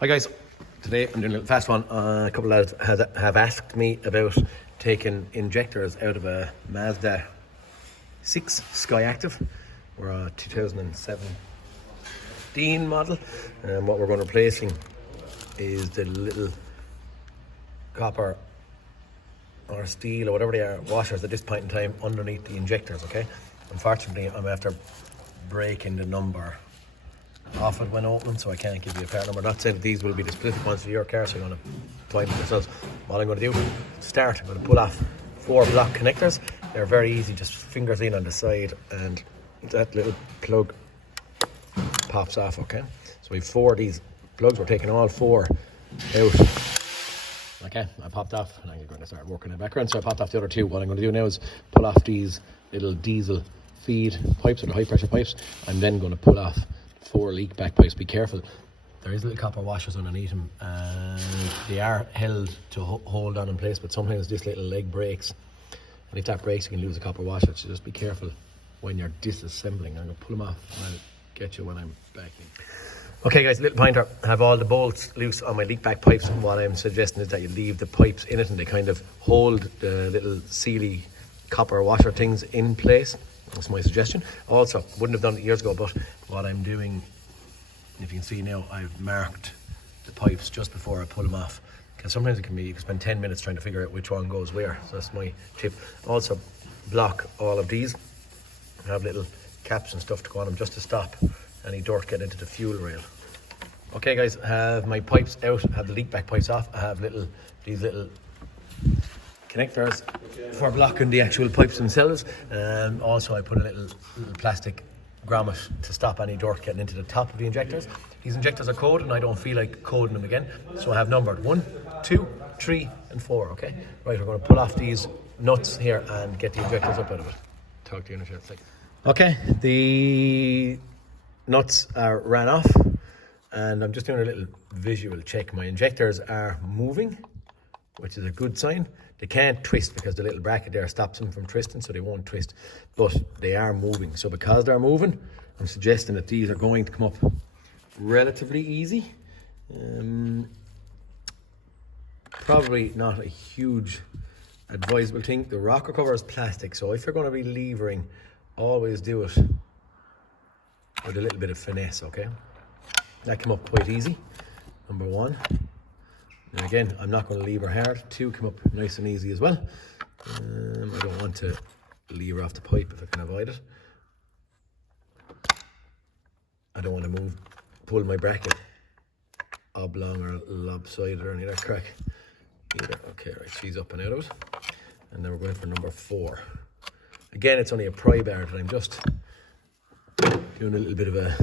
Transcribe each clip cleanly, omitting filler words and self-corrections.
Hi guys, today I'm doing a little fast one. A couple of lads have asked me about taking injectors out of a Mazda 6 Sky Active. We're a 2017 model, and what we're going to replacing is the little copper or steel or whatever they are washers at this point in time underneath the injectors. Okay, unfortunately I'm after breaking the number off it when opening, so I can't give you a part number. Not saying that these will be the specific ones for your car, so you're going to find them yourselves. What I'm going to do to start, I'm going to pull off 4 block connectors. They're very easy, just fingers in on the side and that little plug pops off. Okay, so we have 4 of these plugs. We're taking all 4 out. Okay, I popped off and I'm going to start working in the background. So I popped off the other 2. What I'm going to do now is pull off these little diesel feed pipes or the high pressure pipes. I'm then going to pull off 4 leak back pipes. Be careful, there is little copper washers underneath them and they are held to hold on in place, but sometimes this little leg breaks, and if that breaks you can lose a copper washer, so just be careful when you're disassembling. I'm going to pull them off and I'll get you when I'm back in. Okay guys, little pointer, I have all the bolts loose on my leak back pipes, and what I'm suggesting is that you leave the pipes in it and they kind of hold the little sealy copper washer things in place. That's my suggestion. Also, wouldn't have done it years ago, but what I'm doing, if you can see now, I've marked the pipes just before I pull them off, because sometimes it can be, you can spend 10 minutes trying to figure out which one goes where. So that's my tip. Also, block all of these. I have little caps and stuff to go on them just to stop any dirt getting into the fuel rail. Okay guys, I have my pipes out, I have the leak back pipes off. I have these little connectors for blocking the actual pipes themselves, and also I put a little plastic grommet to stop any dirt getting into the top of the injectors. These injectors are coded and I don't feel like coding them again, so I have numbered 1, 2, 3 and 4. Okay, right, we're going to pull off these nuts here and get the injectors up out of it. Talk to you in a second. Okay, the nuts are ran off and I'm just doing a little visual check. My injectors are moving, which is a good sign. They can't twist because the little bracket there stops them from twisting, so they won't twist, but they are moving. So because they're moving, I'm suggesting that these are going to come up relatively easy. Probably not a huge advisable thing. The rocker cover is plastic, so if you're going to be levering, always do it with a little bit of finesse. Okay, that came up quite easy, number 1. And again, I'm not going to lever hard. 2 come up nice and easy as well. I don't want to lever off the pipe if I can avoid it. I don't want to pull my bracket oblong or lopsided or any of that crack either. Okay, right, she's up and out of it. And then we're going for number 4. Again, it's only a pry bar that I'm just doing a little bit of a...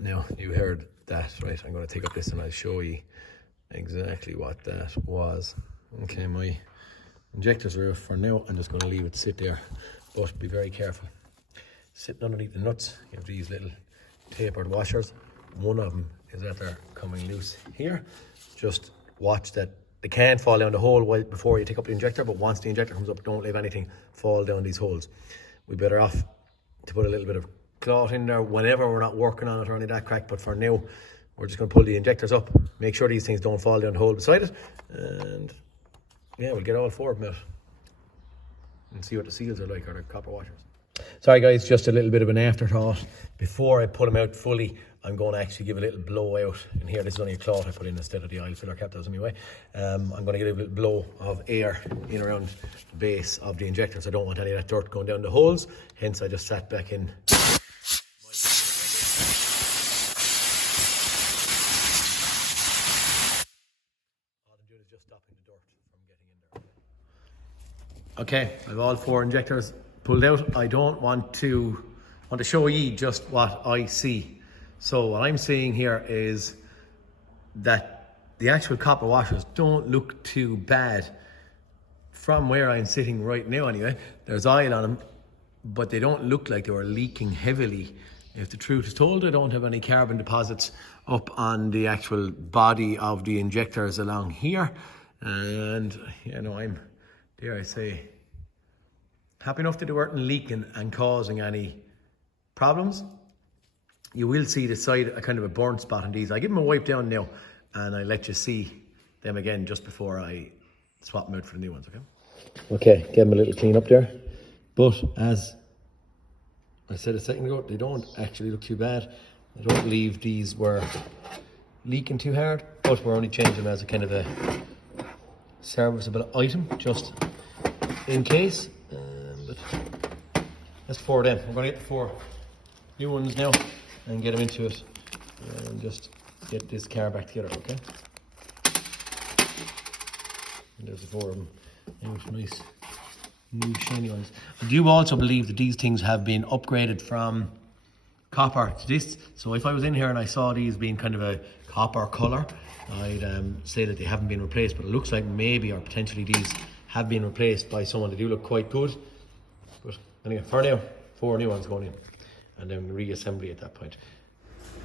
Now, you heard that, right? I'm going to take up this and I'll show you exactly what that was. Okay, my injectors are out for now. I'm just going to leave it sit there, but be very careful. Sitting underneath the nuts, you have these little tapered washers. One of them is that they're coming loose here. Just watch that they can't fall down the hole before you take up the injector, but once the injector comes up, don't leave anything fall down these holes. We're better off to put a little bit of cloth in there whenever we're not working on it or any of that crack, but for now we're just going to pull the injectors up, make sure these things don't fall down the hole beside it, and yeah, we'll get all 4 of them out and see what the seals are like, or the copper washers. Sorry guys, just a little bit of an afterthought. Before I put them out fully, I'm going to actually give a little blow out. And here, this is only a cloth I put in instead of the oil filler cap, that was anyway. I'm going to give a little blow of air in around the base of the injectors. I don't want any of that dirt going down the holes, hence I just sat back in. All I'm doing is just stopping the dirt from getting in there. Okay, I have all 4 injectors pulled out. I don't want to show you just what I see. So what I'm seeing here is that the actual copper washers don't look too bad from where I'm sitting right now anyway. There's oil on them, but they don't look like they were leaking heavily. If the truth is told, I don't have any carbon deposits up on the actual body of the injectors along here. And, you know, I'm, dare I say, happy enough that they weren't leaking and causing any problems. you will see the side, a kind of a burnt spot on these. I give them a wipe down now, and I let you see them again just before I swap them out for the new ones, okay? Okay, give them a little clean up there. But as I said a second ago, they don't actually look too bad. I don't believe these were leaking too hard, but we're only changing them as a kind of a serviceable item, just in case. But that's 4 of them. We're going to get the 4 new ones now and get them into it and just get this car back together, okay? And there's the 4 of them. Nice new shiny ones. I do also believe that these things have been upgraded from copper to this. So if I was in here and I saw these being kind of a copper colour, I'd say that they haven't been replaced, but it looks like maybe or potentially these have been replaced by someone. They do look quite good. But anyway, for now, 4 new ones going in and then reassembly at that point.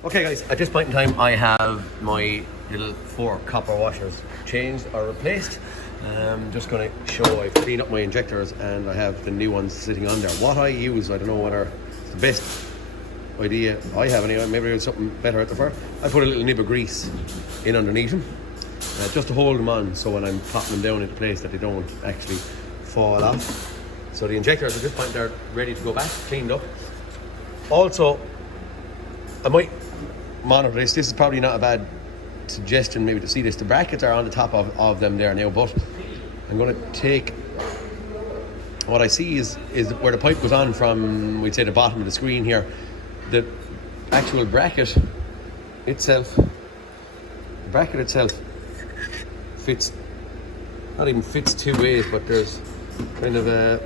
Okay guys, at this point in time I have my little 4 copper washers changed or replaced. I'm just going to show I've cleaned up my injectors and I have the new ones sitting on there. What I use, I don't know whether it's the best idea I have anyway, maybe there's something better out there. I put a little nib of grease in underneath them just to hold them on, so when I'm popping them down into place that they don't actually fall off. So the injectors at this point they're ready to go back, cleaned up. Also, I might monitor this. This is probably not a bad suggestion maybe to see this. The brackets are on the top of them there now, but I'm going to take what I see is where the pipe goes on from, we'd say the bottom of the screen here. The actual bracket itself, fits, not even fits 2 ways, but there's kind of a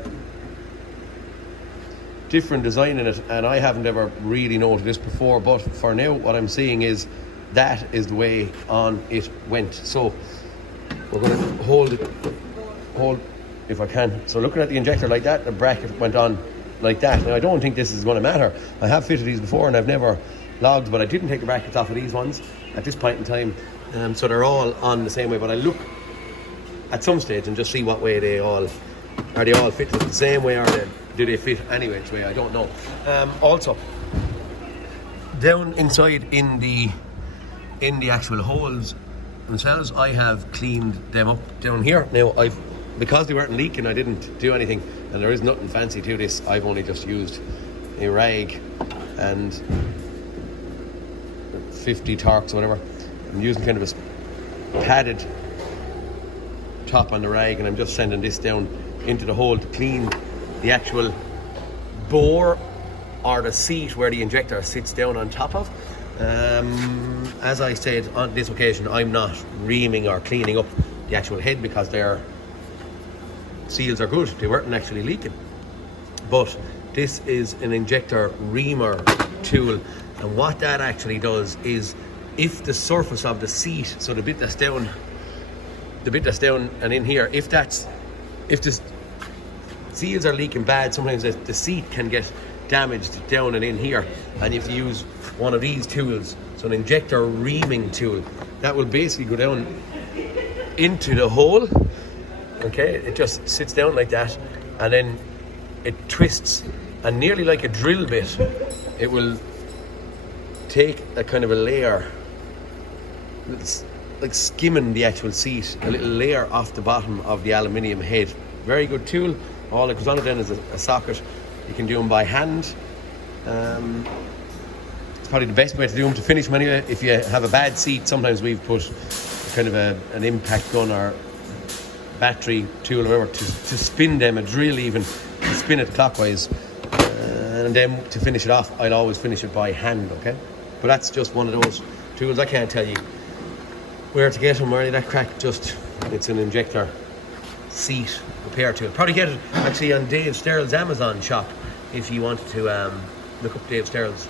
different design in it, and I haven't ever really noted this before, but for now what I'm seeing is that is the way on it went. So we're going to hold if I can. So looking at the injector like that, the bracket went on like that. Now I don't think this is going to matter. I have fitted these before and I've never logged, but I didn't take the brackets off of these ones at this point in time. So they're all on the same way, but I look at some stage and just see what way they all fit the same way, or do they fit any which way? I don't know. Also, down inside in the actual holes themselves, I have cleaned them up down here. Now because they weren't leaking, I didn't do anything, and there is nothing fancy to this. I've only just used a rag and 50 Torx or whatever. I'm using kind of a padded top on the rag, and I'm just sending this down into the hole to clean the actual bore or the seat where the injector sits down on top of. As I said, on this occasion I'm not reaming or cleaning up the actual head because their seals are good. They weren't actually leaking. But this is an injector reamer tool, and what that actually does is, if the surface of the seat, so the bit that's down and in here, if the seals are leaking bad, sometimes the seat can get damaged down and in here, and you have to use one of these tools, so an injector reaming tool, that will basically go down into the hole. Okay, it just sits down like that, and then it twists, and nearly like a drill bit, it will take a kind of a layer, it's like skimming the actual seat, a little layer off the bottom of the aluminium head. Very good tool. All that goes on it then is a socket. You can do them by hand. It's probably the best way to do them, to finish them anyway. If you have a bad seat, sometimes we've put kind of an impact gun or battery tool or whatever to spin them, a drill even, to spin it clockwise. And then to finish it off, I'll always finish it by hand, okay? But that's just one of those tools. I can't tell you where to get them or any of that crack. Just, it's an injector seat repair tool. Probably get it actually on Dave Sterl's Amazon shop if you wanted to look up Dave Sterl's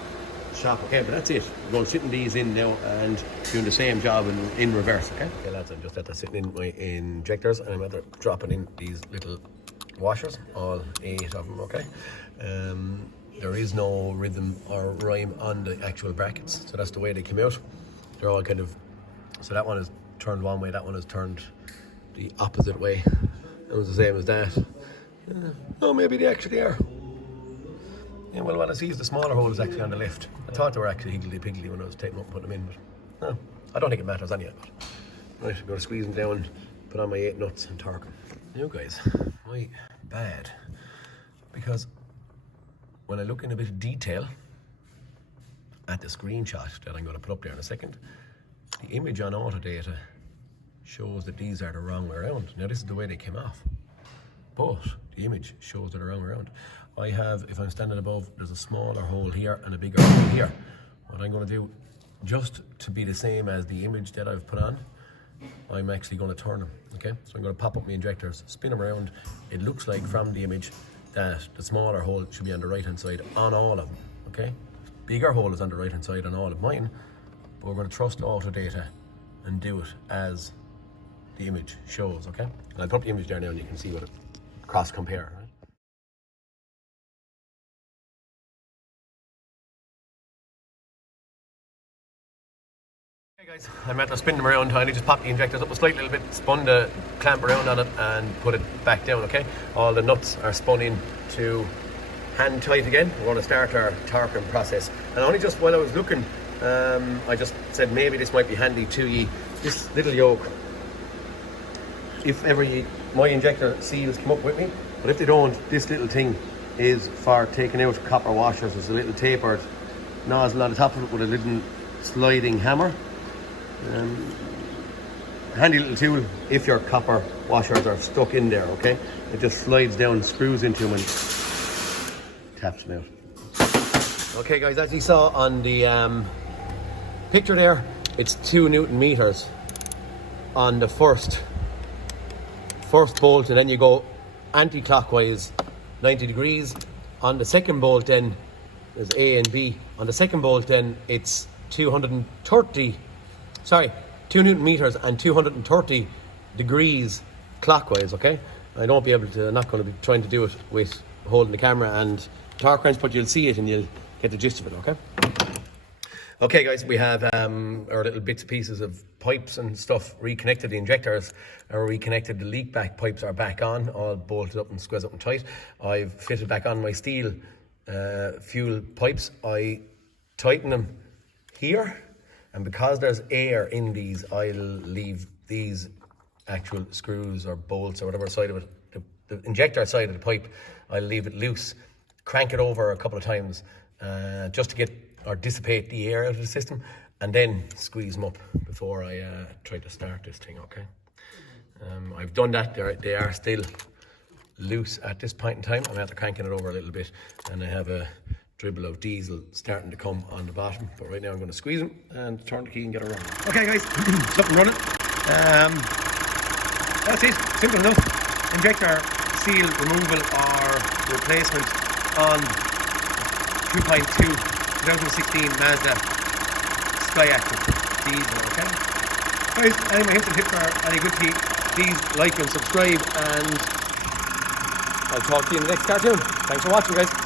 shop. Okay, but that's it. We're going sitting these in now and doing the same job in reverse. Okay, lads, I'm just at the sitting in my injectors, and I'm at the dropping in these little washers, all 8 of them. Okay, there is no rhythm or rhyme on the actual brackets, so that's the way they came out. They're all kind of, so that one is turned one way, that one is turned the opposite way. It was the same as that. No, maybe they actually are. Yeah, well, what I see is the smaller hole is actually on the left. I thought they were actually higgledy-piggledy when I was taking them up and putting them in, but no, I don't think it matters anyway. But, right, I'm going to squeeze them down, put on my 8 nuts and torque them. Now guys, my bad, because when I look in a bit of detail at the screenshot that I'm going to put up there in a second, the image on Autodata shows that these are the wrong way around. Now this is the way they came off, but the image shows it the wrong way around. I have, if I'm standing above, there's a smaller hole here and a bigger hole here. What I'm going to do, just to be the same as the image that I've put on, I'm actually going to turn them, okay? So I'm going to pop up my injectors, spin them around. It looks like from the image that the smaller hole should be on the right-hand side on all of them, okay? Bigger hole is on the right-hand side on all of mine, but we're going to trust Autodata and do it as the image shows, okay? And I'll put the image there now and you can see what it cross-compare, right? Hey guys, I'm after spinning them around. I only just popped the injectors up a slight little bit, spun the clamp around on it and put it back down, okay? All the nuts are spun in to hand tight again. We're going to start our torquing process. And only just while I was looking, I just said maybe this might be handy to ye. This little yoke, if ever my injector seals come up with me, but if they don't, this little thing is for taking out copper washers. There's a little tapered nozzle on the top of it with a little sliding hammer. Handy little tool if your copper washers are stuck in there, okay? It just slides down, screws into them and taps them out. Okay guys, as you saw on the picture there, it's 2 Newton meters on the first bolt, and then you go anti-clockwise 90 degrees. On the second bolt then, there's A and B. On the second bolt then, it's 2 Newton meters and 230 degrees clockwise, okay? I don't be able to, I'm not going to be trying to do it with holding the camera and torque wrench, but you'll see it and you'll get the gist of it, okay? Okay guys, we have our little bits and pieces of pipes and stuff reconnected. The injectors are reconnected, the leak back pipes are back on, all bolted up and squeezed up and tight. I've fitted back on my steel fuel pipes. I tighten them here, and because there's air in these, I'll leave these actual screws or bolts or whatever side of it, the injector side of the pipe, I'll leave it loose, crank it over a couple of times just to get or dissipate the air out of the system, and then squeeze them up before I try to start this thing, okay? I've done that. They are still loose at this point in time. I'm after cranking it over a little bit, and I have a dribble of diesel starting to come on the bottom, but right now I'm going to squeeze them and turn the key and get it running. Okay guys, it's up and running. That's it, simple enough. Injector seal removal or replacement on 2.2 2016 Mazda Skyactiv diesel, okay? Guys, any of my hints and tips are any good to you, please like and subscribe, and I'll talk to you in the next cartoon. Thanks for watching guys.